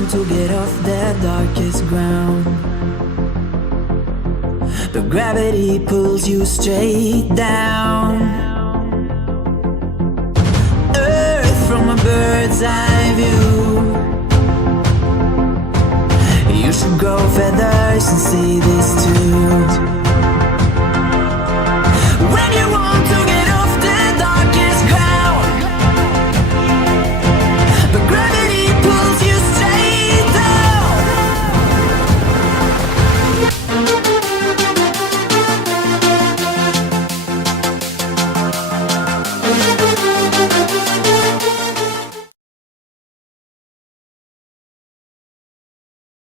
strong to get off the darkest ground, but gravity pulls you straight down. Earth from a bird's eye view. You should grow feathers and see this too.